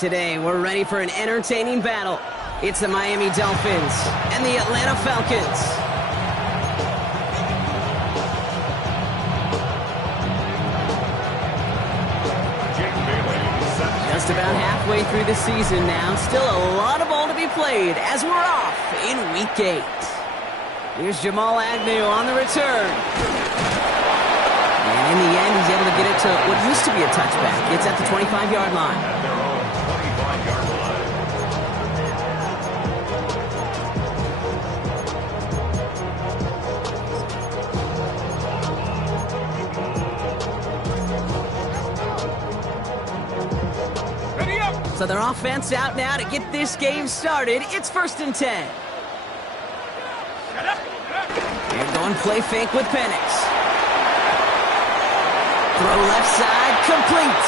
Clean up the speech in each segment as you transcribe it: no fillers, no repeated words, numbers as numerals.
Today, we're ready for an entertaining battle. It's the Miami Dolphins and the Atlanta Falcons. Just about halfway through the season now. Still a lot of ball to be played as we're off in Week 8. Here's Jamal Agnew on the return. And in the end, he's able to get it to what used to be a touchback. It's at the 25-yard line. So their offense out now to get this game started. It's 1st and 10. And going play fake with Penix. Throw left side, complete.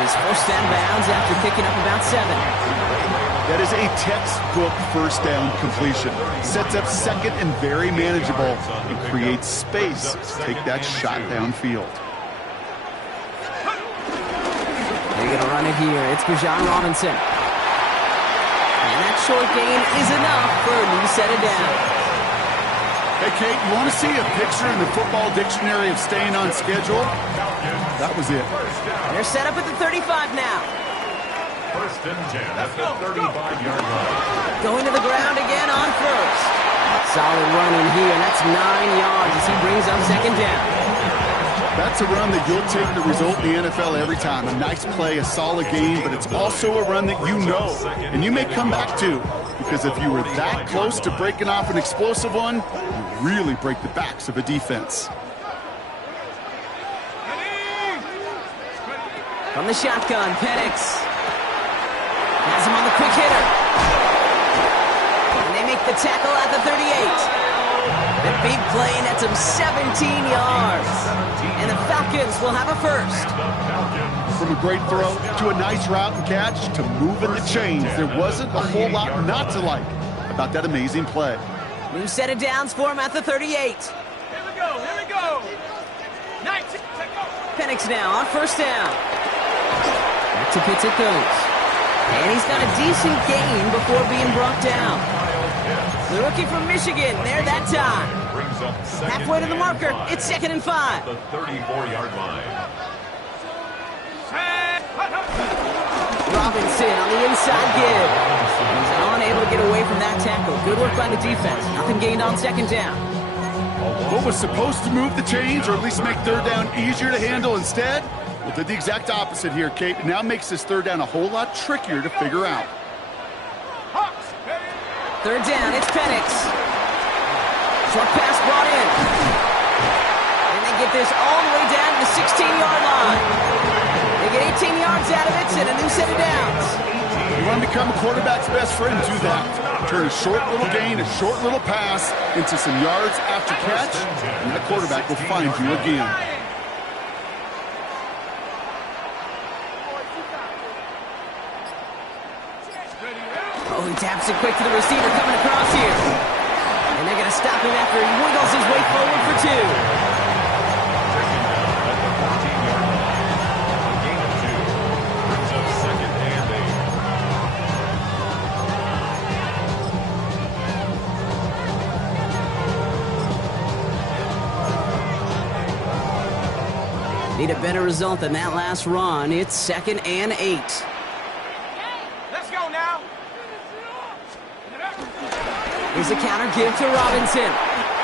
He's forced out of bounds after picking up about 7. That is a textbook first down completion. Sets up second and very manageable and creates space to take that shot downfield. They're going to run it here. It's Bijan Robinson. And that short gain is enough for a new set of down. Hey, Kate, you want to see a picture in the football dictionary of staying on schedule? That was it. They're set up at the 35 now. 1st and 10 at the 35-yard line. Going to the ground again on first. Solid run in here. That's 9 yards as he brings up 2nd down. That's a run that you'll take the result in the NFL every time. A nice play, a solid game, but it's also a run that you know, and you may come back to, because if you were that close to breaking off an explosive one, you really break the backs of a defense. From the shotgun, Penix has him on the quick hitter. And they make the tackle at the 38. The big play nets him 17 yards. And the Falcons will have a first. From a great throw to a nice route and catch to moving the chains, there wasn't a whole lot not to like about that amazing play. New set of downs for him at the 38. Here we go. Nice. Penix now on 1st down. Back to Pitts it goes. And he's got a decent gain before being brought down. The rookie from Michigan, there that time. Halfway to the marker, it's 2nd and 5. The 34-yard line. Robinson on the inside give. He's unable to get away from that tackle. Good work by the defense. Nothing gained on 2nd down. What was supposed to move the chains, or at least make 3rd down easier to handle instead? Well, did the exact opposite here, Kate. It now makes this 3rd down a whole lot trickier to figure out. 3rd down, it's Penix. Short pass brought in. And they get this all the way down to the 16-yard line. They get 18 yards out of it and a new set of downs. You want to become a quarterback's best friend, do that. Turn a short little gain, a short little pass into some yards after catch, and that quarterback will find you again. Oh, he taps it quick to the receiver coming across here. And they're going to stop him after he wiggles his way forward for 2. Need a better result than that last run. It's 2nd and 8. Let's go now. Here's a counter give to Robinson.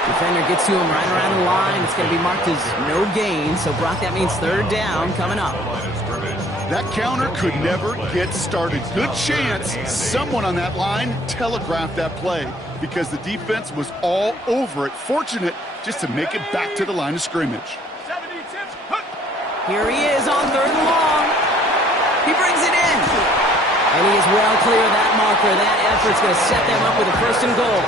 Defender gets to him right around the line. It's going to be marked as no gain. So, Brock, that means 3rd down coming up. That counter could never get started. Good chance someone on that line telegraphed that play because the defense was all over it. Fortunate just to make it back to the line of scrimmage. Here he is on 3rd and long. He brings it in. And he is well clear of that marker. That effort's going to set them up with a 1st and goal.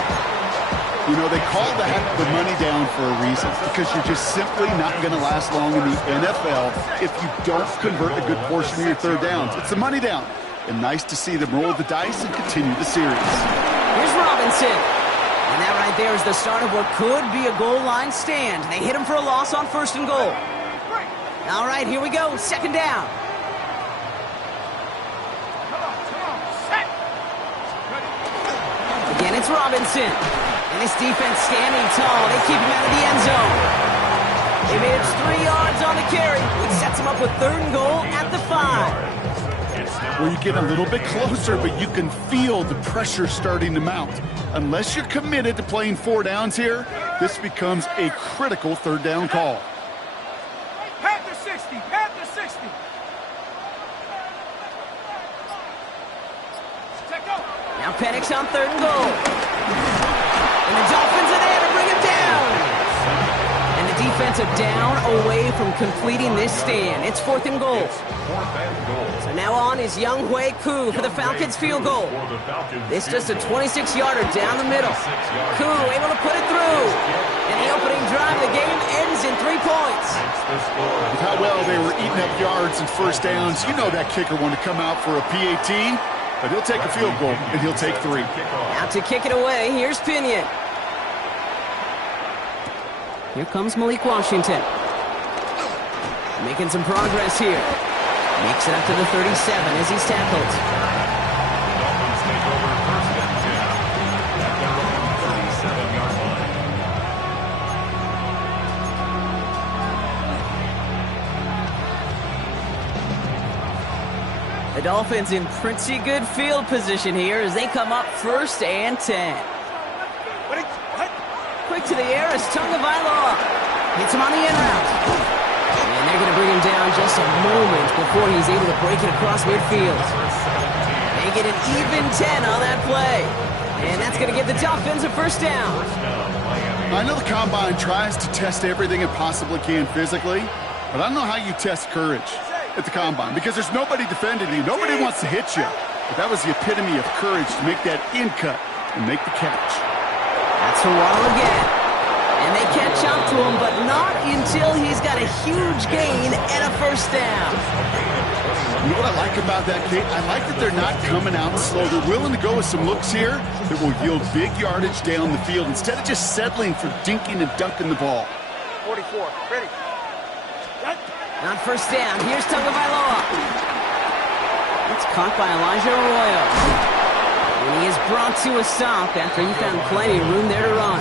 You know, they call that the money down for a reason, because you're just simply not going to last long in the NFL if you don't convert a good portion of your 3rd downs. It's the money down. And nice to see them roll the dice and continue the series. Here's Robinson. And that right there is the start of what could be a goal line stand. They hit him for a loss on 1st and goal. All right, here we go. 2nd down. It's Robinson. And his defense standing tall. They keep him out of the end zone. They manage 3 yards on the carry, which sets him up with 3rd and goal at the 5. Well, you get a little bit closer, but you can feel the pressure starting to mount. Unless you're committed to playing 4 downs here, this becomes a critical 3rd down call. Panther 60, Panther 60. Check go. Now Penix on 3rd and goal. And the Dolphins are there to bring him down. And the defensive down away from completing this stand. It's 4th and goal. So now on is Young Hui Koo for the Falcons field goal. It's just a 26-yarder down the middle. Koo able to put it through. And the opening drive of the game ends in 3 points. With how well they were eating up yards and 1st downs, you know that kicker wanted to come out for a PAT, but he'll take a field goal, and he'll take 3. Out to kick it away, here's Pinion. Here comes Malik Washington. Making some progress here. Makes it up to the 37 as he's tackled. Dolphins take over 1st and 10 at their own 37-yard line. The Dolphins in pretty good field position here as they come up 1st and 10. Quick to the air is Tagovailoa. Hits him on the in route. And they're going to bring him down just a moment before he's able to break it across midfield. They get an even 10 on that play. And that's going to give the Dolphins a 1st down. I know the Combine tries to test everything it possibly can physically, but I don't know how you test courage at the Combine because there's nobody defending you. Nobody wants to hit you. But that was the epitome of courage to make that in cut and make the catch. That's Waddle again. And they catch up to him, but not until he's got a huge gain and a 1st down. You know what I like about that, Kate? I like that they're not coming out slow. They're willing to go with some looks here that will yield big yardage down the field instead of just settling for dinking and dunking the ball. 44, ready. On 1st down, here's Tagovailoa. It's caught by Elijah Arroyo. And he is brought to a stop after he found plenty of room there to run.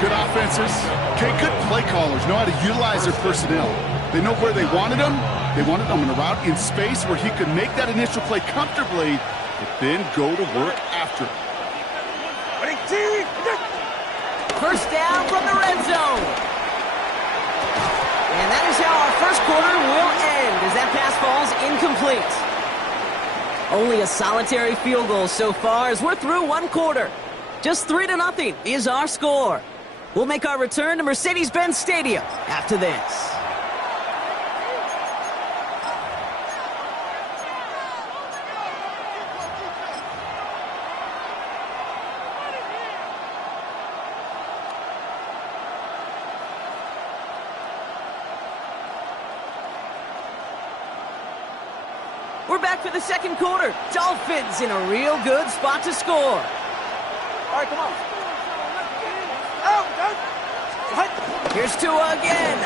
Good offenses. Okay, good play callers know how to utilize their personnel. They know where they wanted them. They wanted them in a route in space where he could make that initial play comfortably, but then go to work after it. 1st down from the red zone. And that is how our 1st quarter will end as that pass falls incomplete. Only a solitary field goal so far as we're through 1 quarter. Just 3-0 is our score. We'll make our return to Mercedes-Benz Stadium after this. We're back for the 2nd quarter. Dolphins in a real good spot to score. All right, come on. Here's Tua again.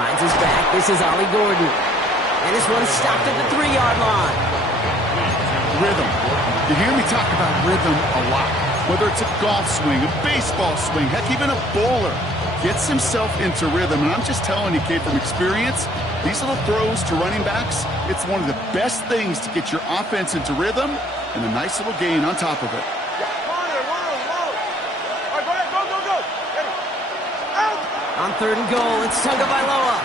Finds his back. This is Ollie Gordon. And this one's stopped at the 3-yard line. Rhythm. You hear me talk about rhythm a lot. Whether it's a golf swing, a baseball swing, heck, even a bowler gets himself into rhythm. And I'm just telling you, Kate, from experience, these little throws to running backs, it's one of the best things to get your offense into rhythm and a nice little gain on top of it. On 3rd and goal, it's Tagovailoa.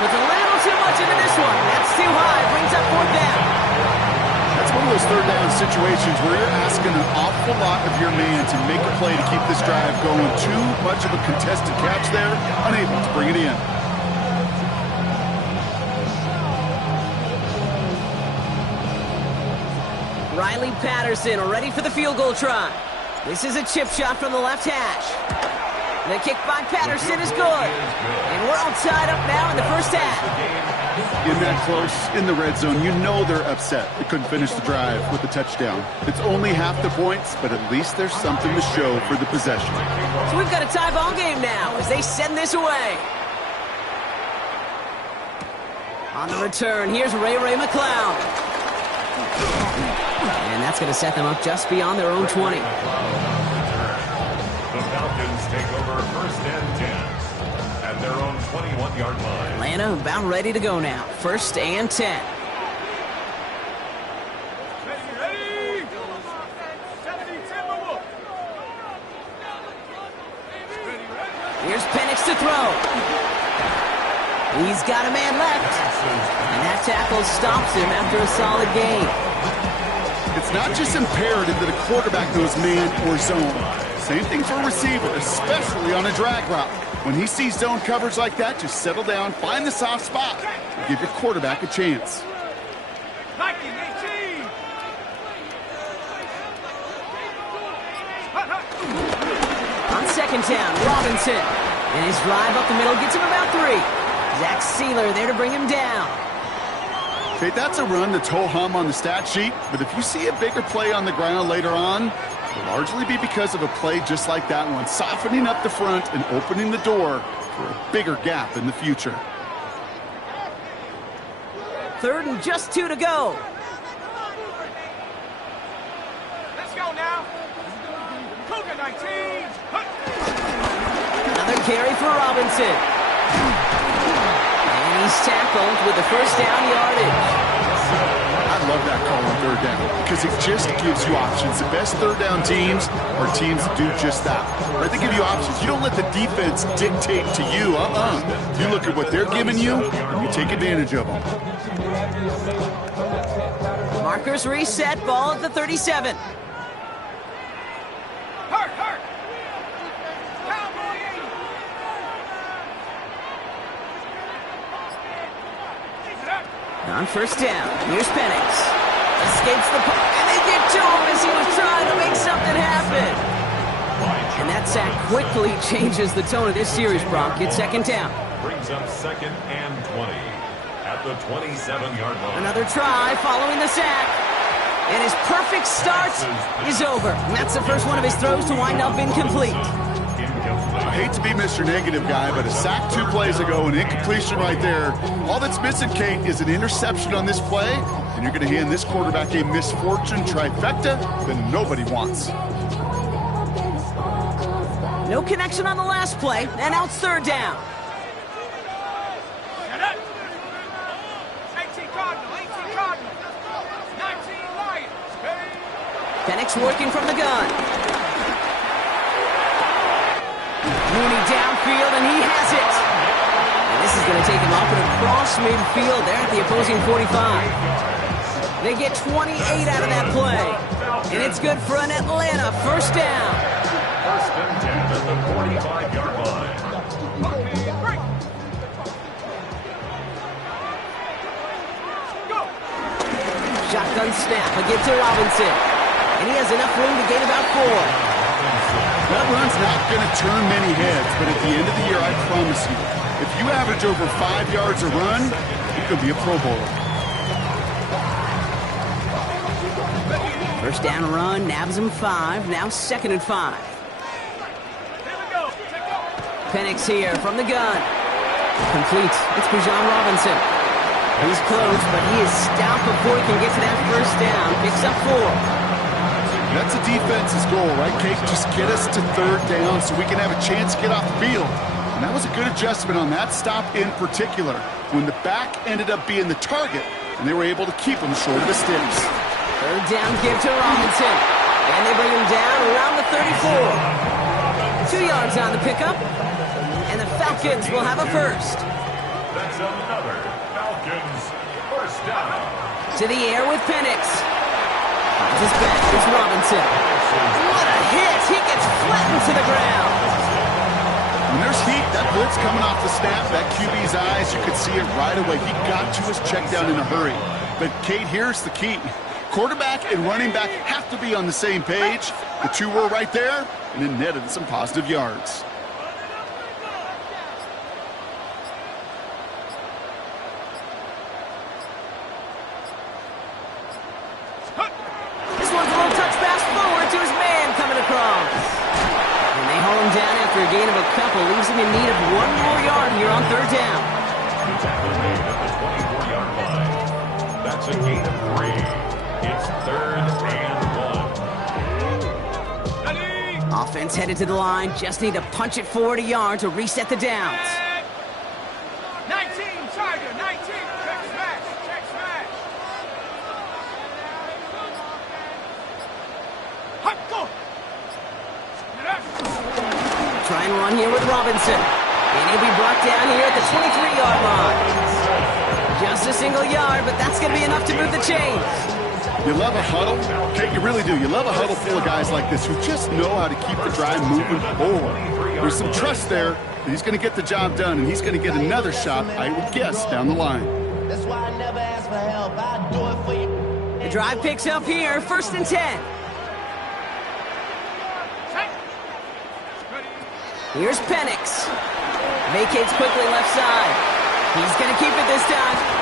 Puts a little too much into this one. That's too high. Brings up 4th down. That's one of those 3rd down situations where you're asking an awful lot of your man to make a play to keep this drive going. Too much of a contested catch there, unable to bring it in. Riley Patterson ready for the field goal try. This is a chip shot from the left hash. The kick by Patterson is good. And we're all tied up now in the 1st half. In that close, in the red zone, you know they're upset. They couldn't finish the drive with a touchdown. It's only half the points, but at least there's something to show for the possession. So we've got a tie ball game now as they send this away. On the return, here's Ray McCloud. And that's going to set them up just beyond their own 20. The Falcons take over first and 10 at their own 21-yard line. Atlanta about ready to go now. First and 10. Ready! 70, Timber Wolf. Here's Penix to throw. He's got a man left. And that tackle stops him after a solid gain. It's not just imperative that a quarterback goes man or zone. Same thing for a receiver, especially on a drag route. When he sees zone coverage like that, just settle down, find the soft spot, and give your quarterback a chance. Nike 18. On second down, Robinson. And his drive up the middle gets him about 3. Zach Sealer there to bring him down. Okay, that's a run that's ho-hum on the stat sheet, but if you see a bigger play on the ground later on, it'll largely be because of a play just like that one, softening up the front and opening the door for a bigger gap in the future. Third and just 2 to go. Let's go now. Cougar 19. Another carry for Robinson. And he's tackled with the first down yardage. I love that call on third down because it just gives you options. The best third down teams are teams that do just that. Right? They give you options. You don't let the defense dictate to you. You look at what they're giving you and you take advantage of them. Markers reset, ball at the 37. Hurt. Cowboy 80. On first down, here's Penix. Escapes the puck, and they get to him as he was trying to make something happen. And that sack quickly changes the tone of this series, Brock. It's second down. Brings up second and 20 at the 27-yard line. Another try following the sack. And his perfect start is over. And that's the first one of his throws to wind up incomplete. I hate to be Mr. Negative guy, but a sack 2 plays ago, an incompletion right there. All that's missing, Kate, is an interception on this play, and you're going to hand this quarterback a misfortune trifecta that nobody wants. No connection on the last play, and now it's third down. 18 Cardinal. 19 Lions. Penix working from the gun. Mooney downfield, and he has it. And this is going to take him up and across midfield there at the opposing 45. They get 28 out of that play. And it's good for an Atlanta first down. First and 10 at the 45-yard line. Shotgun snap, again to Robinson. And he has enough room to gain about 4. That run's not going to turn many heads, but at the end of the year, I promise you, if you average over 5 yards a run, you could be a Pro Bowler. First down run, nabs him 5, now second and 5. Penix here from the gun. Complete, it's Bijan Robinson. He's close, but he is stout before he can get to that first down. Picks up 4. That's a defense's goal, right, Kate? Just get us to third down so we can have a chance to get off the field. And that was a good adjustment on that stop in particular, when the back ended up being the target, and they were able to keep him short of the sticks. Third down give to Robinson. And they bring him down around the 34. 2 yards on the pickup. And the Falcons will have a first. That's another Falcons first down. To the air with Penix. Finds his back. It's Robinson. What a hit. He gets flattened to the ground. When there's heat, that blitz coming off the snap, that QB's eyes, you could see it right away. He got to his check down in a hurry. But, Kate, here's the key. Quarterback and running back have to be on the same page. The two were right there, and it netted some positive yards. This one's a little touch pass forward to his man coming across. And they haul him down after a gain of a couple. Leaves him in need of 1 more yard here on third down. The tackle made at the 24-yard line. That's a gain of 3. offense headed to the line. Just need to punch it forward a yard to reset the downs. 19, Tiger, 19. Check smash, check smash. Hot, go. Try and run here with Robinson. And he'll be brought down here at the 23-yard line. Just a single yard, but that's going to be enough to move the chains. You love a huddle, okay? You really do. You love a huddle full of guys like this who just know how to keep the drive moving forward. There's some trust there that he's going to get the job done, and he's going to get another shot, I would guess, down the line. That's why I never ask for help. I do it for you. The drive picks up here, 1st and 10. Here's Penix. Vacates quickly left side. He's going to keep it this time.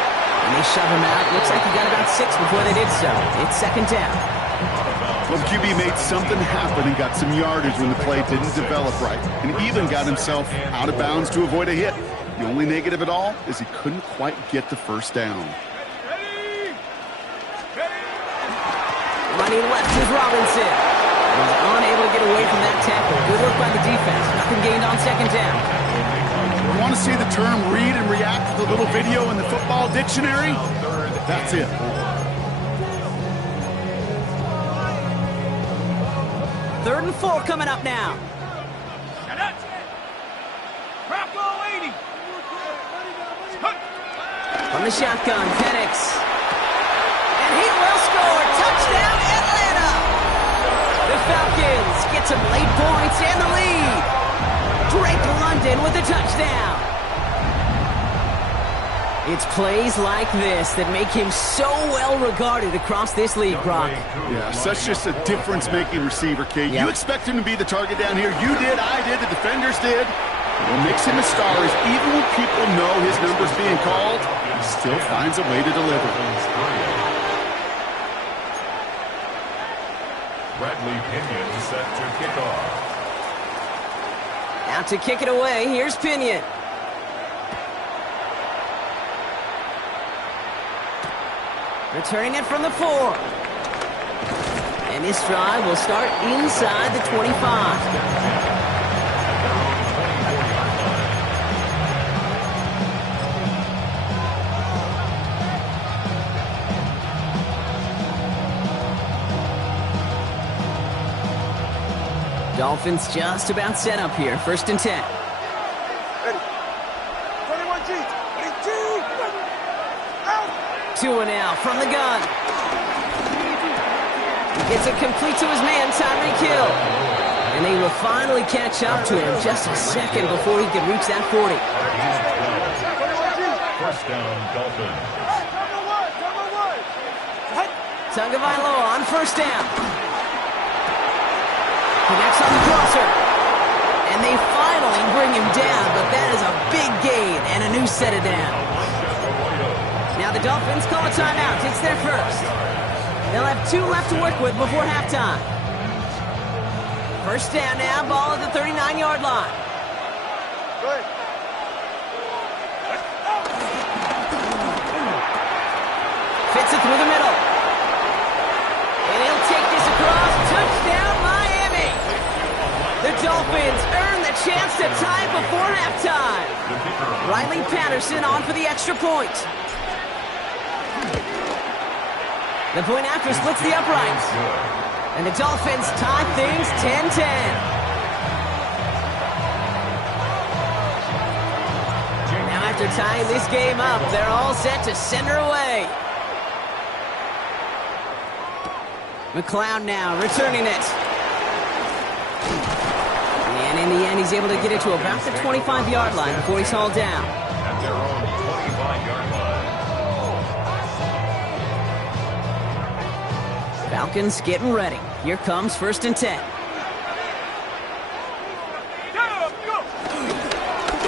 And they shove him out. Looks like he got about 6 before they did so. It's 2nd down. Well, the QB made something happen and got some yardage when the play didn't develop right, and even got himself out of bounds to avoid a hit. The only negative at all is he couldn't quite get the 1st down. Running left is Robinson. He's unable to get away from that tackle. Good work by the defense. Nothing gained on 2nd down. You want to see the term read and react to the little video in the football dictionary? That's it. Third and 4 coming up now. Bronco 80. From the shotgun, Penix. And he will score. Touchdown, Atlanta! The Falcons get some late points and the lead. Drake London with a touchdown. It's plays like this that make him so well regarded across this league, Brock. Yeah, such just a difference-making receiver, Kate. Yep. You expect him to be the target down here. You did, I did, the defenders did. What makes him a star is even when people know his number's being called, he still finds a way to deliver. Bradley Pinion set to kick off. Out to kick it away, here's Pinion. Returning it from the 4. And this drive will start inside the 25. Dolphins just about set up here. 1st and 10. Ready. 21 G. 18. Out. 2 and out from the gun. He gets it complete to his man, Tyreek Hill. And they will finally catch up to him just a second before he can reach that 40. 1st down, Dolphins. Tagovailoa on 1st down. Connects on the crosser. And they finally bring him down, but that is a big gain and a new set of downs. Now the Dolphins call a timeout. It's their 1st. They'll have 2 left to work with before halftime. 1st down now, ball at the 39-yard line. Fits it through the middle. And he'll take this across. Touchdown, Miami. The Dolphins earn the chance to tie before halftime. Riley Patterson on for the extra point. The point after splits the uprights. And the Dolphins tie things 10-10. Now after tying this game up, they're all set to send her away. McLeod now returning it. And in the end, he's able to get it to about the 25-yard line before he's hauled down. At their own 25-yard line. Falcons getting ready. Here comes 1st and 10.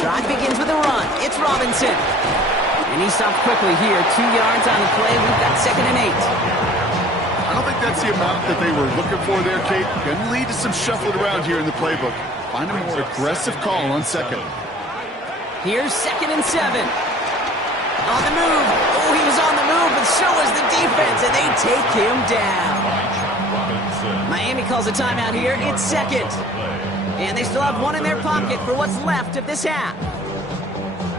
Drive begins with a run. It's Robinson. And he stopped quickly here. 2 yards on the play. We've got 2nd and 8. I don't think that's the amount that they were looking for there, Kate. Going to lead to some shuffling around here in the playbook. Find a more aggressive call on 2nd. Here's 2nd and 7. On the move. Oh, he was on the move, but so was the defense, and they take him down. Miami calls a timeout here. It's second. And they still have one in their pocket for what's left of this half.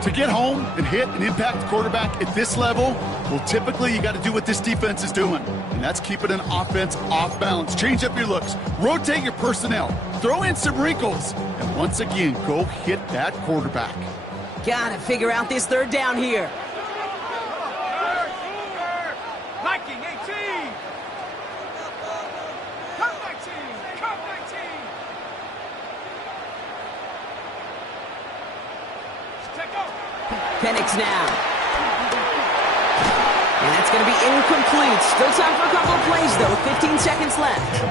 To get home and hit and impact the quarterback at this level, well, typically you got to do what this defense is doing, and that's keeping an offense off balance. Change up your looks, rotate your personnel, throw in some wrinkles, and once again, go hit that quarterback. Got to figure out this third down here. Viking 18. Come 19. Come 19. Check out. Penix now. And that's going to be incomplete. Still time for a couple of plays, though, with 15 seconds left.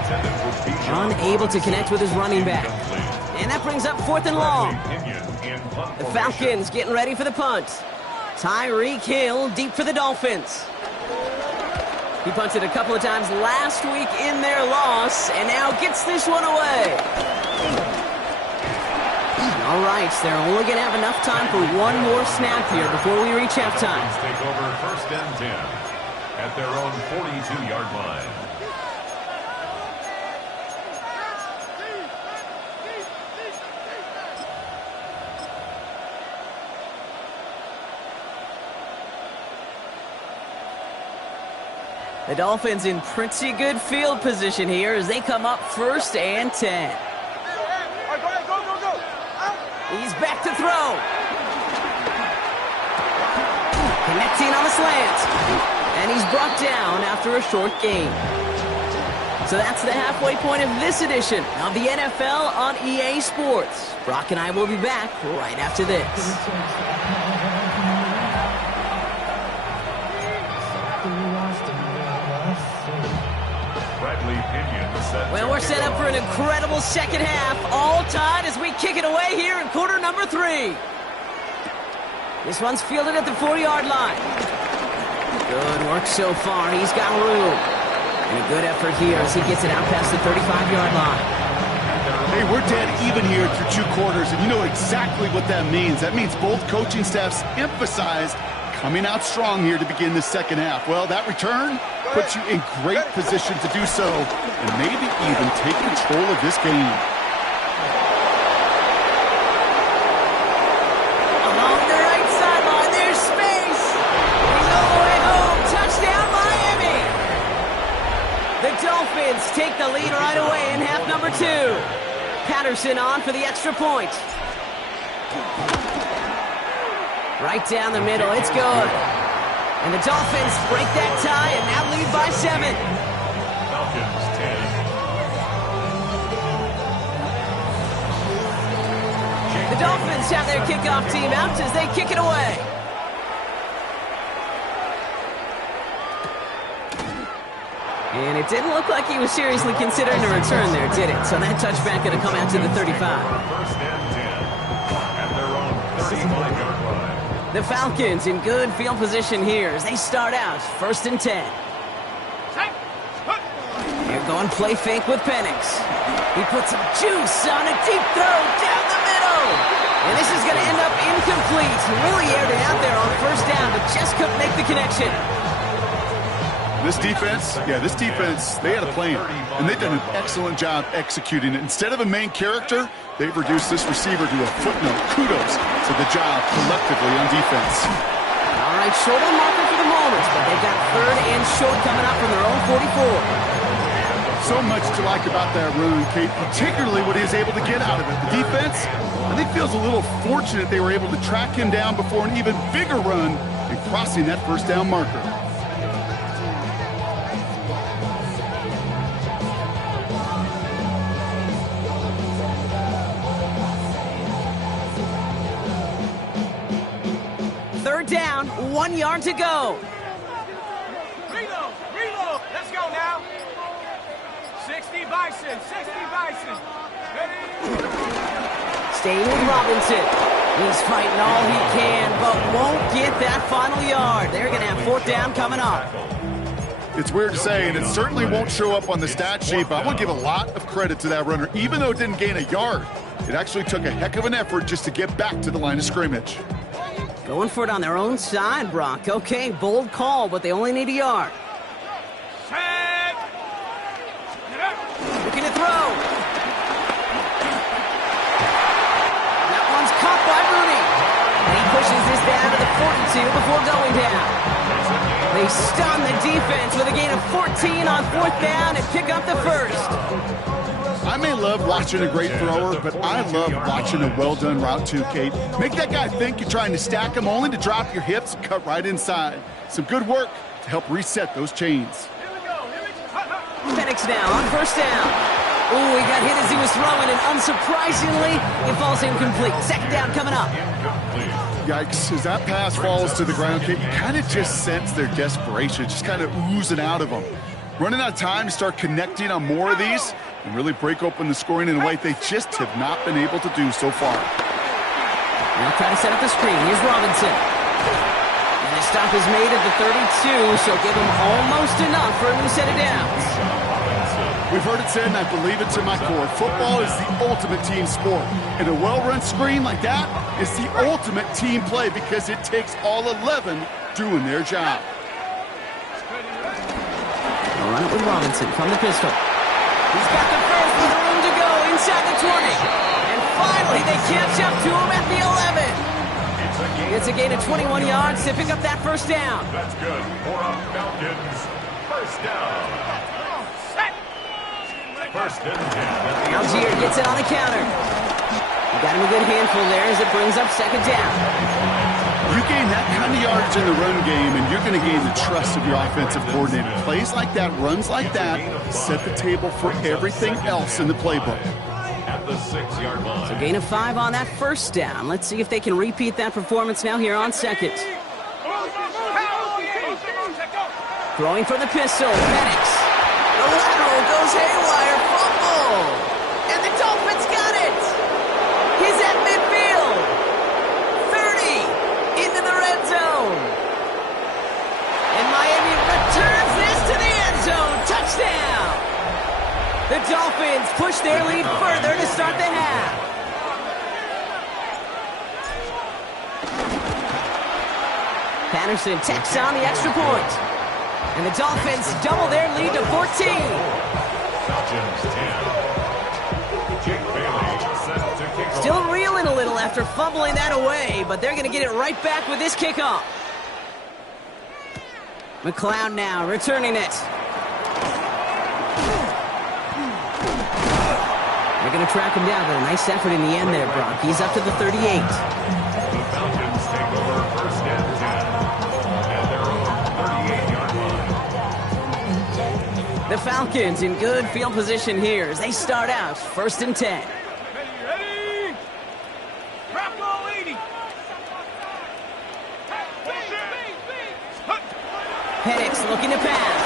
Unable to connect with his running back. And that brings up 4th and long. The Falcons getting ready for the punt. Tyreek Hill deep for the Dolphins. He punted a couple of times last week in their loss, and now gets this one away. All right, they're only going to have enough time for one more snap here before we reach halftime. Take over 1st and 10 at their own 42-yard line. The Dolphins in pretty good field position here as they come up 1st and 10. He's back to throw. Connecting on the slant. And he's brought down after a short gain. So that's the halfway point of this edition of the NFL on EA Sports. Brock and I will be back right after this. Well, we're set up for an incredible second half. All tied as we kick it away here in quarter number 3. This one's fielded at the 4-yard line. Good work so far. He's got room. And a good effort here as he gets it out past the 35-yard line. Hey, we're dead even here through 2 quarters, and you know exactly what that means. That means both coaching staffs emphasized coming out strong here to begin the second half. Well, that return puts you in great position to do so and maybe even take control of this game. Along the right sideline, there's space. He's all the way home. Touchdown, Miami. The Dolphins take the lead right away in half number 2. Patterson on for the extra point. Right down the middle, it's good. And the Dolphins break that tie and now lead by 7. Falcons 10. The Dolphins have their kickoff team out as they kick it away. And it didn't look like he was seriously considering a return there, did it? So that touchback going to come out to the 35. 1st and 10 at their own 35-yard line. The Falcons in good field position here as they start out 1st and 10. They're going play fake with Penix. He puts some juice on a deep throw down the middle. And this is going to end up incomplete. Really aired it out there on 1st down, but just couldn't make the connection. This defense, they had a plan, and they've done an excellent job executing it. Instead of a main character, they've reduced this receiver to a footnote. Kudos to the job collectively on defense. All right, short on marker for the moment, but they've got 3rd and short coming up from their own 44. So much to like about that run, Kate, particularly what he was able to get out of it. The defense, I think, feels a little fortunate they were able to track him down before an even bigger run and crossing that 1st down marker. Down, 1 yard to go. Reload. Let's go now. 60 Bison. Ready? Staying with Robinson. He's fighting all he can, but won't get that final yard. They're going to have 4th down coming up. It's weird to say, and it certainly won't show up on the stat sheet, but I want to give a lot of credit to that runner. Even though it didn't gain a yard, it actually took a heck of an effort just to get back to the line of scrimmage. Going for it on their own side, Brock. Okay, bold call, but they only need a yard. Set. pushes this down to the 42 before going down. They stun the defense with a gain of 14 on 4th down and pick up the first. I may love watching a great thrower, but I love watching a well-done route too, Kate. Make that guy think you're trying to stack him only to drop your hips and cut right inside. Some good work to help reset those chains. Penix now on 1st down. Ooh, he got hit as he was throwing, and unsurprisingly, it falls incomplete. 2nd down coming up. Yikes, as that pass falls to the ground, Kate, you kind of just sense their desperation, just kind of oozing out of them. Running out of time to start connecting on more of these and really break open the scoring in a way they just have not been able to do so far. Now trying to set up the screen. Here's Robinson. And the stop is made at the 32, so give him almost enough for a new set of downs. We've heard it said, and I believe it to my core, football is the ultimate team sport. And a well-run screen like that is the ultimate team play because it takes all 11 doing their job. They'll run it with Robinson from the pistol. He's got the first with room to go inside the 20. And finally, they catch up to him at the 11. It's a gain of 21 yards to pick up that 1st down. That's good. For Falcons. 1st down. 1st and 10. Algier gets it on the counter. He got him a good handful there as it brings up 2nd down. You gain that kind of yardage in the run game, and you're going to gain the trust of your offensive coordinator. Plays like that, runs like that, set the table for everything else in the playbook. At the 6-yard line. So gain of 5 on that 1st down. Let's see if they can repeat that performance now here on 2nd. Throwing from the pistol, Penix. The lateral goes haywire, fumble! And the Dolphins got it! He's at midfield! 30 into the red zone! And Miami returns this to the end zone! Touchdown! The Dolphins push their lead further to start the half. Patterson tacks on the extra point. And the Dolphins double their lead to 14. Falcons 10. Jake Bailey set to kick off. Still reeling a little after fumbling that away, but they're going to get it right back with this kickoff. McLeod now returning it. They're going to track him down, but a nice effort in the end there, Brock. He's up to the 38. The Falcons take over 1st and 10. The Falcons in good field position here as they start out 1st and 10. Ready? Drop ball 80. Penix looking to pass.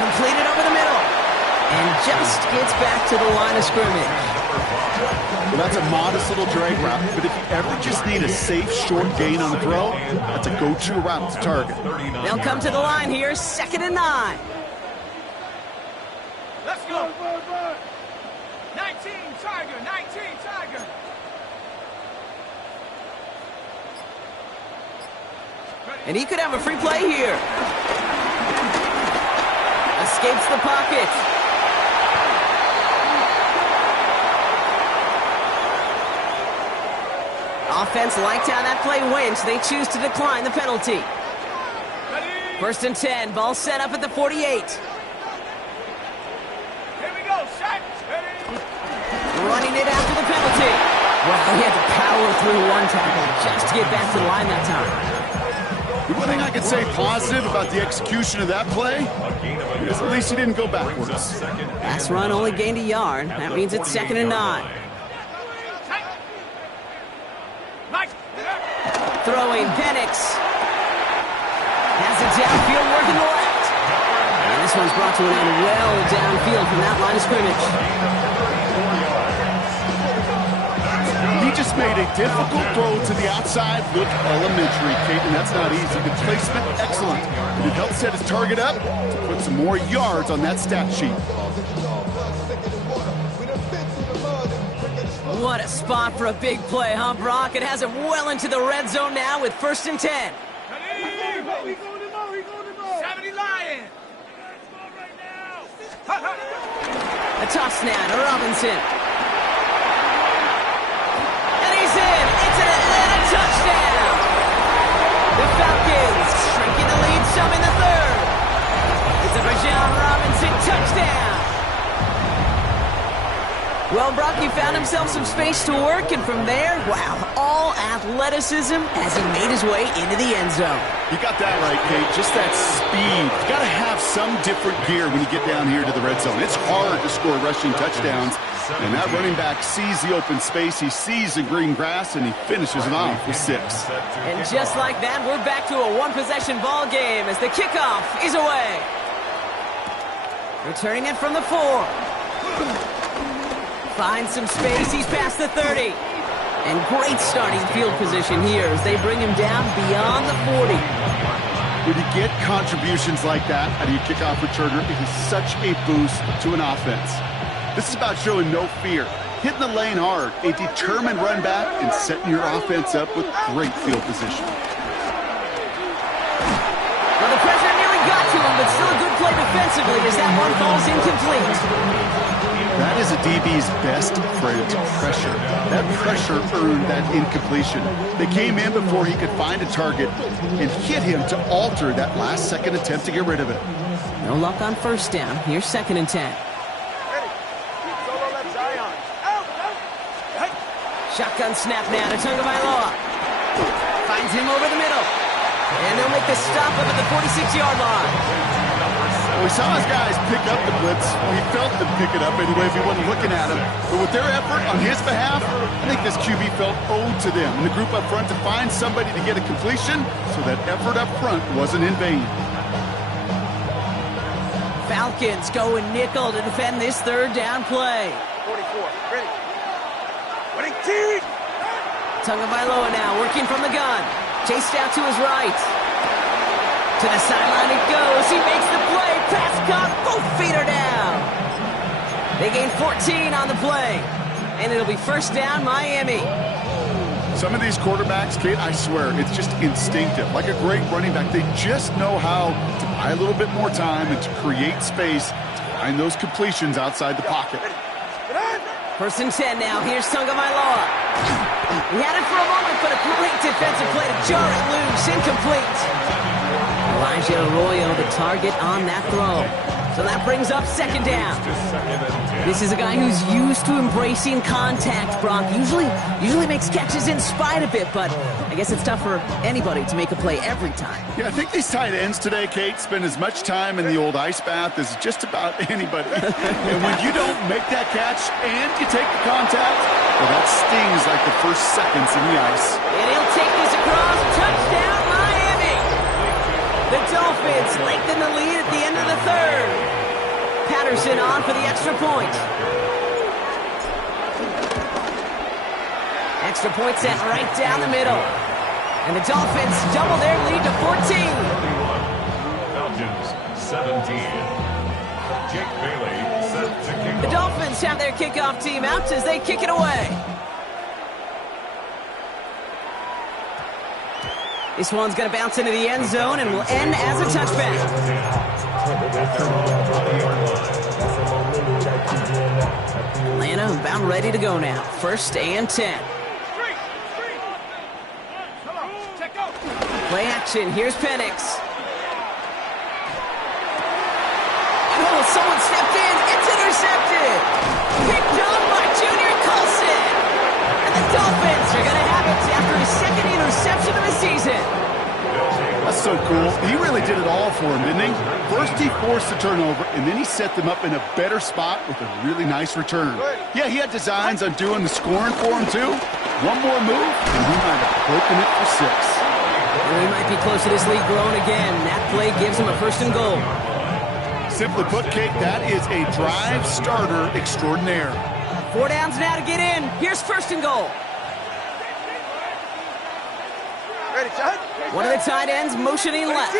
Completed over the middle. And just gets back to the line of scrimmage. Well, that's a modest little drag route, but if you ever just need a safe, short gain on the throw, that's a go-to route to target. They'll come to the line here, 2nd and 9. Let's go. 19 Tiger, 19 Tiger. And he could have a free play here. Escapes the pocket. Offense liked how that play went. They choose to decline the penalty. 1st and 10. Ball set up at the 48. Running it after the penalty. Well, he had to power through one tackle just to get back to the line that time. The one thing I could say positive about the execution of that play is at least he didn't go backwards. Last run only gained a yard. That means it's 2nd and 9. Throwing Penix. Has it downfield working the left. And this one's brought to an end well downfield from that line of scrimmage. He just made a difficult throw to the outside look elementary, Kate, and that's not easy. The placement, excellent. And it helped set his target up to put some more yards on that stat sheet. What a spot for a big play, huh, Brock? It has him well into the red zone now with 1st and 10. A toss now to Robinson. And he's in. It's an Atlanta touchdown. Well, Brock, he found himself some space to work, and from there, wow, all athleticism as he made his way into the end zone. You got that right, Kate. Just that speed. You got to have some different gear when you get down here to the red zone. It's hard to score rushing touchdowns. And that running back sees the open space, he sees the green grass, and he finishes it off with 6. And just like that, we're back to a one-possession ball game as the kickoff is away. Returning it from the 4. Finds some space, he's past the 30. And great starting field position here as they bring him down beyond the 40. When you get contributions like that out of your kickoff returner, it is such a boost to an offense. This is about showing no fear, hitting the lane hard, a determined run back, and setting your offense up with great field position. Well, the pressure nearly got to him, but still a good play defensively as that one falls incomplete. That is a DB's best friend, pressure. That pressure earned that incompletion. They came in before he could find a target and hit him to alter that last-second attempt to get rid of it. No luck on first down. Here's 2nd and 10. Shotgun snap now to Tagovailoa. Finds him over the middle. And they'll make the stop up at the 46-yard line. Well, we saw his guys pick up the blitz. We felt them pick it up anyway if he wasn't looking at him. But with their effort on his behalf, I think this QB felt owed to them and the group up front to find somebody to get a completion so that effort up front wasn't in vain. Falcons go in nickel to defend this 3rd down play. 44, ready. Winning team! Tagovailoa now working from the gun. Chased out to his right. To the sideline it goes. He makes the play. Pass caught. Both feet are down. They gain 14 on the play. And it'll be first down, Miami. Some of these quarterbacks, Kate, I swear, it's just instinctive. Like a great running back, they just know how to buy a little bit more time and to create space to find those completions outside the pocket. 1st and 10 now. Here's Tagovailoa. He had it for a moment, but a great defensive play to jar it loose. Incomplete. Elijah Arroyo, the target on that throw. So that brings up 2nd down. This is a guy who's used to embracing contact, Brock. Usually makes catches in spite of it, but I guess it's tough for anybody to make a play every time. Yeah, I think these tight ends today, Kate, spend as much time in the old ice bath as just about anybody. And when you don't make that catch and you take the contact, well, that stings like the first seconds in the ice. And he'll take this across. Touchdown, Miami! The Dolphins lengthen the lead at the end of the 3rd. Patterson on for the extra point. Extra point set right down the middle. And the Dolphins double their lead to 14. Falcons 17. Jake Bailey set to kick off. The Dolphins have their kickoff team out as they kick it away. This one's going to bounce into the end zone and will end as a touchback. Atlanta about ready to go now. 1st and 10. Play action. Here's Penix. Oh, someone stepped in. It's intercepted. Picked up by Junior Colson. And the Dolphins are going to have it after his 2nd interception of the season. That's so cool. He really did it all for him, didn't he? First he forced the turnover, and then he set them up in a better spot with a really nice return. Yeah, he had designs on doing the scoring for him, too. One more move, and he might have broken it for 6. And he might be close to this league growing again. That play gives him a 1st and goal. Simply put, Kate, that is a drive starter extraordinaire. 4 downs now to get in. Here's 1st and goal. Ready, son? One of the tight ends motioning left.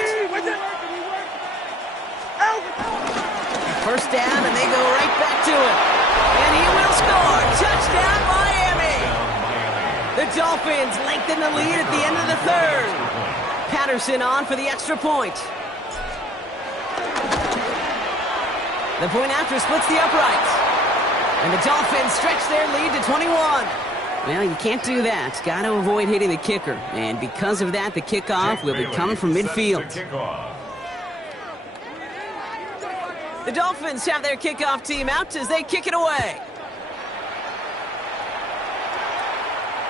1st down, and they go right back to him. And he will score. Touchdown, Miami. The Dolphins lengthen the lead at the end of the 3rd. Patterson on for the extra point. The point after splits the uprights. And the Dolphins stretch their lead to 21. Well, you can't do that. Got to avoid hitting the kicker. And because of that, the kickoff will be coming from midfield. The Dolphins have their kickoff team out as they kick it away.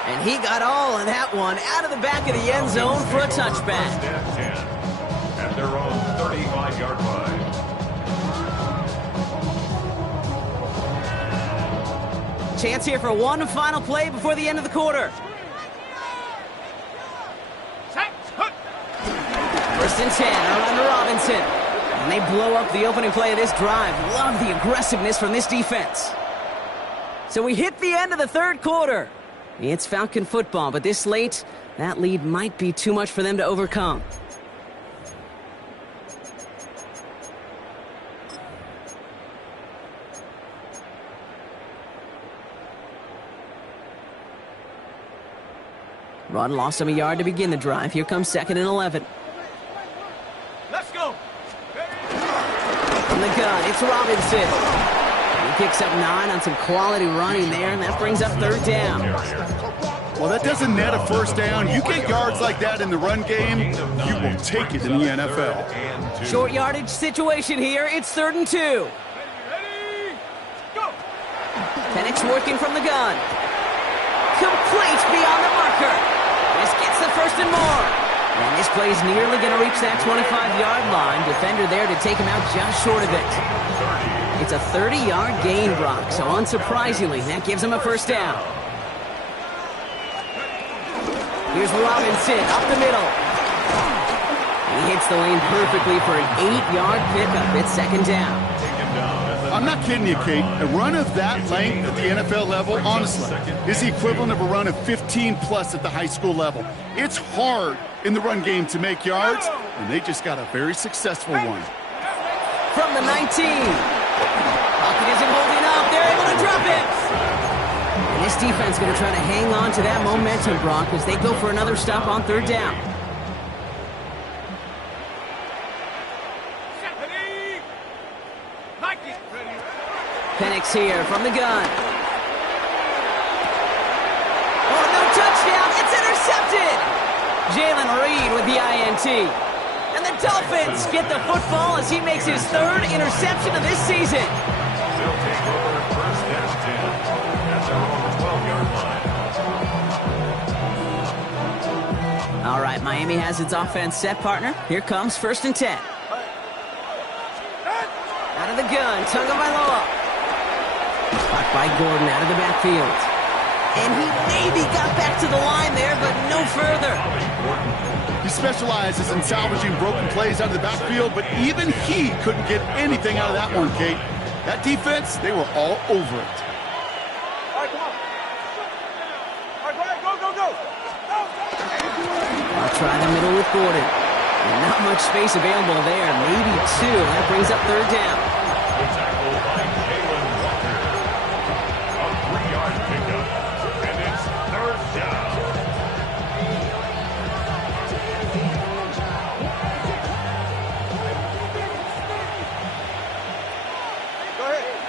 And he got all of that one out of the back of the end zone for a touchback. First and 10 at their own 35-yard line. Chance here for one final play before the end of the quarter. First and 10, around to Robinson. And they blow up the opening play of this drive. Love the aggressiveness from this defense. So we hit the end of the third quarter. It's Falcon football, but this late, that lead might be too much for them to overcome. Rod lost him a yard to begin the drive. Here comes 2nd and 11. Let's go. From the gun, it's Robinson. He picks up 9 on some quality running there, and that brings up 3rd down. Well, that doesn't net a first down. You get yards like that in the run game, you will take it in the NFL. Short yardage situation here. It's 3rd and 2. Ready, go. Penix working from the gun. Complete beyond the marker. This gets the 1st and more. And this play is nearly going to reach that 25-yard line. Defender there to take him out just short of it. It's a 30-yard gain, Brock, so unsurprisingly, that gives him a 1st down. Here's Robinson up the middle. He hits the lane perfectly for an 8-yard pickup. It's 2nd down. I'm not kidding you, Kate. A run of that length at the NFL level, honestly, is the equivalent of a run of 15-plus at the high school level. It's hard in the run game to make yards, and they just got a very successful one. From the 19. Pocket isn't holding up. They're able to drop it. And this defense going to try to hang on to that momentum, Brock, as they go for another stop on 3rd down. Penix here from the gun. Oh, no touchdown. It's intercepted. Jalen Reed with the INT. And the Dolphins get the football as he makes his 3rd interception of this season. They'll take over first and 10 at their own 12-yard line. All right, Miami has its offense set, partner. Here comes 1st and 10. Out of the gun, Tagovailoa. Blocked by Gordon out of the backfield. And he maybe got back to the line there, but no further. He specializes in salvaging broken plays out of the backfield, but even he couldn't get anything out of that one, Kate. That defense, they were all over it. All right, come on. All right, go, go, go. I'll try the middle with Gordon. And not much space available there. Maybe 2. That brings up 3rd down. The tackle by Jalen Walker. A 3-yard pickup, and it's 3rd down. Go ahead.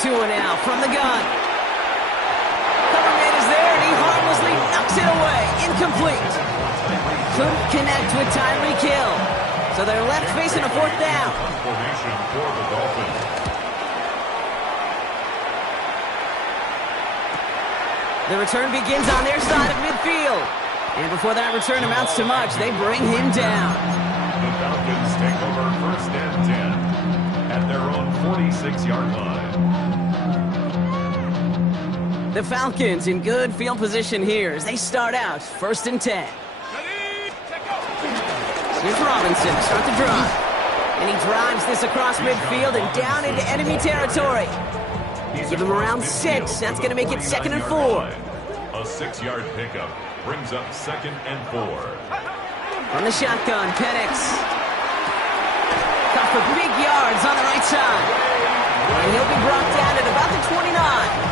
2 and out from the gun. Coverman is there, and he harmlessly knocks it away. Incomplete. Couldn't connect with Tyreek Hill. So they're left facing a 4th down. Formation for the Dolphins. The return begins on their side of midfield. And before that return amounts to much, they bring him down. The Falcons take over first and 10 at their own 46-yard line. The Falcons in good field position here as they start out 1st and 10. Here's Robinson to start the drive. And he drives this across midfield and down into enemy territory. Give him around 6. That's going to make it 2nd and 4. A 6-yard pickup brings up 2nd and 4. From the shotgun, Penix. Caught for big yards on the right side. And he'll be brought down at about the 29.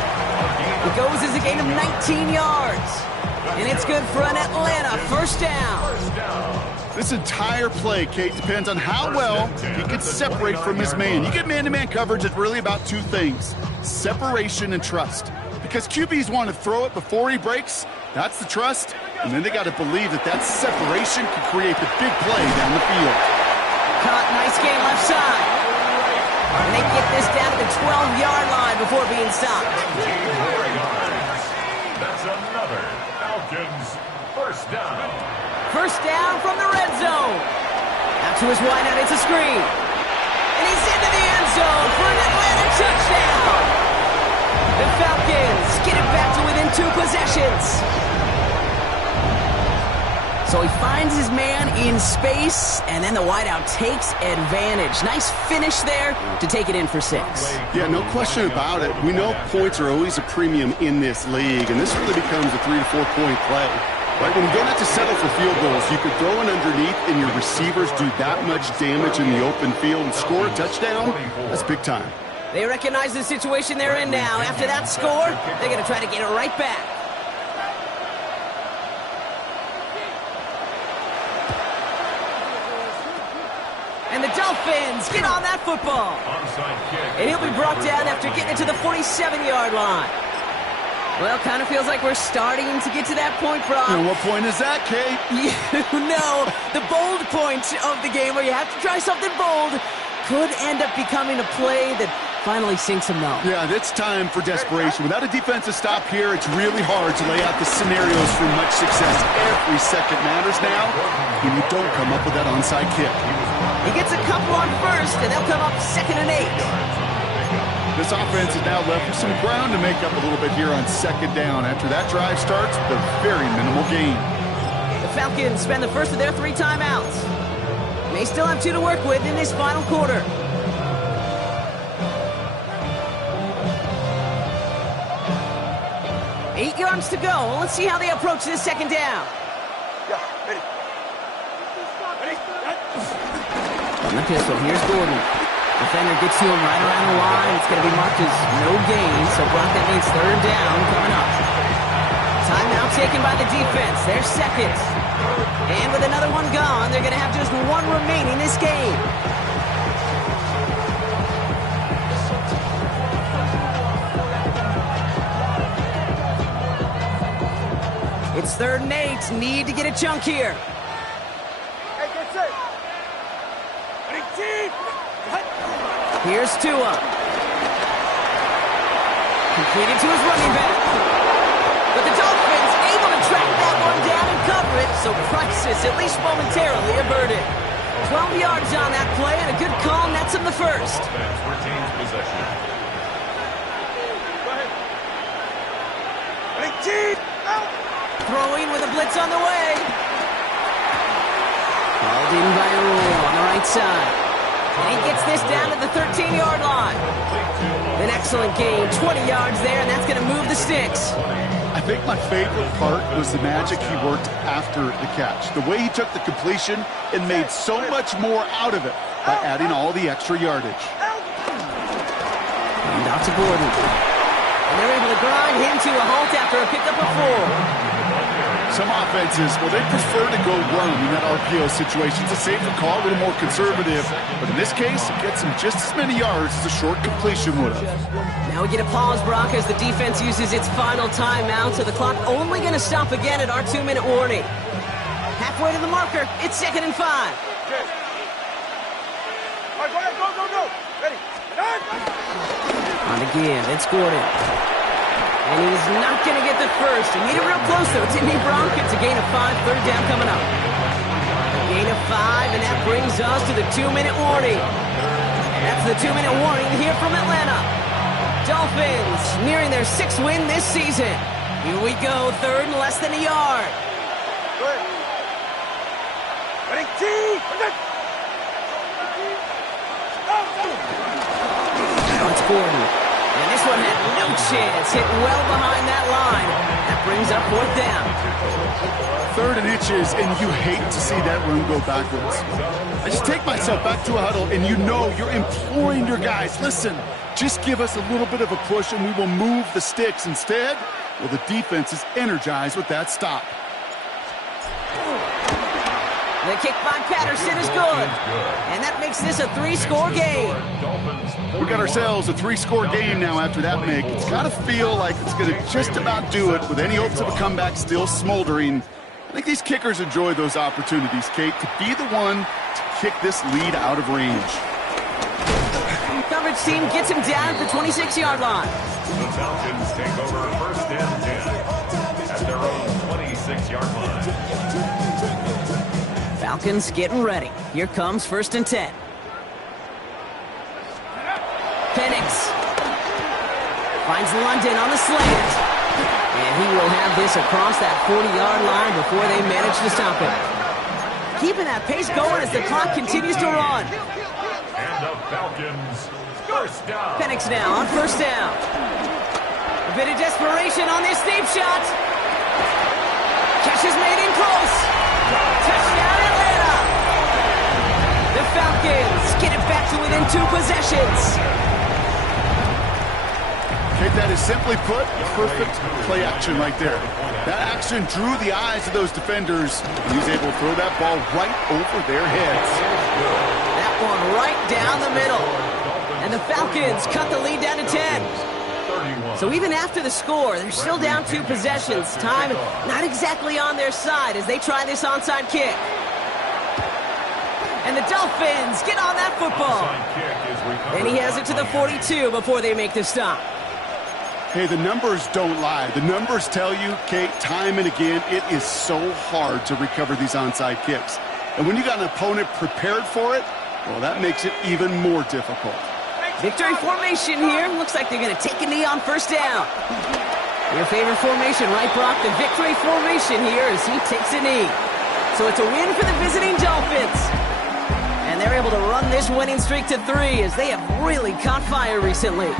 It goes as a gain of 19 yards. And it's good for an Atlanta 1st down. This entire play, Kate, depends on how well he can separate from his man. You get man-to-man coverage, it's really about 2 things: separation and trust. Because QBs want to throw it before he breaks, that's the trust, and then they got to believe that that separation can create the big play down the field. Caught, nice game left side. And they get this down to the 12-yard line before being stopped. 17 more yards. That's another Falcons first down. First down from the red zone. Out to his wideout, it's a screen. And he's into the end zone for an Atlanta touchdown. The Falcons get it back to within 2 possessions. So he finds his man in space, and then the wideout takes advantage. Nice finish there to take it in for 6. Yeah, no question about it. We know points are always a premium in this league, and this really becomes a 3 to 4 point play. Right, when you don't have to settle for field goals, you could throw it underneath and your receivers do that much damage in the open field and score a touchdown. That's big time. They recognize the situation they're in now. After that score, they're going to try to get it right back. And the Dolphins get on that football. And he'll be brought down after getting it to the 47-yard line. Well, kind of feels like we're starting to get to that point, Brock. And what point is that, Kate? You know, the bold point of the game where you have to try something bold could end up becoming a play that finally sinks them though. Yeah, it's time for desperation. Without a defensive stop here, it's really hard to lay out the scenarios for much success. Every second matters now when you don't come up with that onside kick. He gets a couple on first, and they'll come up 2nd and 8. This offense is now left with some ground to make up a little bit here on 2nd down. After that drive starts, with a very minimal gain. The Falcons spend the first of their 3 timeouts. They still have 2 to work with in this final quarter. Eight yards to go. Let's see how they approach this 2nd down. Yeah, ready. Ready. On the pistol, here's Gordon. Defender gets to him right around the line. It's going to be marked as no gain, so Brock, that means 3rd down coming up. Timeout taken by the defense. They're 2nd. And with another one gone, they're going to have just 1 remaining this game. It's 3rd and 8. Need to get a chunk here. Hey, get set. Ready, team. Here's Tua. Completed to his running back. But the Dolphins able to track that one down and cover it, so crisis, at least momentarily, averted. 12 yards on that play, and a good call nets him the first. Retains possession. Go ahead. Ready, team. Out. Throwing with a blitz on the way. Called in by a rule on the right side. And he gets this down to the 13-yard line. An excellent game, 20 yards there, and that's going to move the sticks. I think my favorite part was the magic he worked after the catch. The way he took the completion and made so much more out of it by adding all the extra yardage. And out to Gordon. And they're able to grind him to a halt after a pickup of 4. Some offenses, well, they prefer to go run in that RPO situation. It's a safer call, a little more conservative. But in this case, it gets him just as many yards as a short completion would have. Now we get a pause, Brock, as the defense uses its final timeout. So the clock only going to stop again at our 2-minute warning. Halfway to the marker, it's 2nd and 5. Okay. All right, go ahead, go. Ready. On the give, it's Gordon. And he's not going to get the first. He made it real close, though, didn't he, Brock? It's a gain of 5, 3rd down coming up. A gain of 5, and that brings us to the 2-minute warning. That's the 2-minute warning here from Atlanta. Dolphins nearing their 6th win this season. Here we go, 3rd and less than a yard. Go ahead. Ready, team. Now it's Gordon. And this one had no chance. Hit well behind that line. That brings up 4th down. 3rd and inches, and you hate to see that run go backwards. I just take myself back to a huddle, and you know you're imploring your guys, listen, just give us a little bit of a push, and we will move the sticks. Instead, well, the defense is energized with that stop. The kick by Patterson is good. And that makes this a 3-score game. We got ourselves a 3-score game now after that make. It's got to feel like it's going to just about do it with any hopes of a comeback still smoldering. I think these kickers enjoy those opportunities, Kate, to be the one to kick this lead out of range. coverage team gets him down at the 26-yard line. The Falcons take over first and 10 at their own 26-yard line. Falcons getting ready. Here comes first and 10. Penix finds London on the slant. And he will have this across that 40-yard line before they manage to stop him. Keeping that pace going as the clock continues to run. And the Falcons first down. Penix now on first down. A bit of desperation on this deep shot. Catch is made in close. Touchdown Atlanta. The Falcons get it back to within 2 possessions. Okay, that is simply put, perfect play action right there. That action drew the eyes of those defenders, and he's able to throw that ball right over their heads. That one right down the middle. And the Falcons cut the lead down to 10. So even after the score, they're still down 2 possessions. Time not exactly on their side as they try this onside kick. And the Dolphins get on that football. And he has it to the 42 before they make the stop. Hey, the numbers don't lie. The numbers tell you, Kate, time and again, it is so hard to recover these onside kicks. And when you got an opponent prepared for it, well, that makes it even more difficult. Victory formation here. Looks like they're going to take a knee on first down. Your favorite formation, right, Brock? The victory formation here as he takes a knee. So it's a win for the visiting Dolphins. And they're able to run this winning streak to 3 as they have really caught fire recently.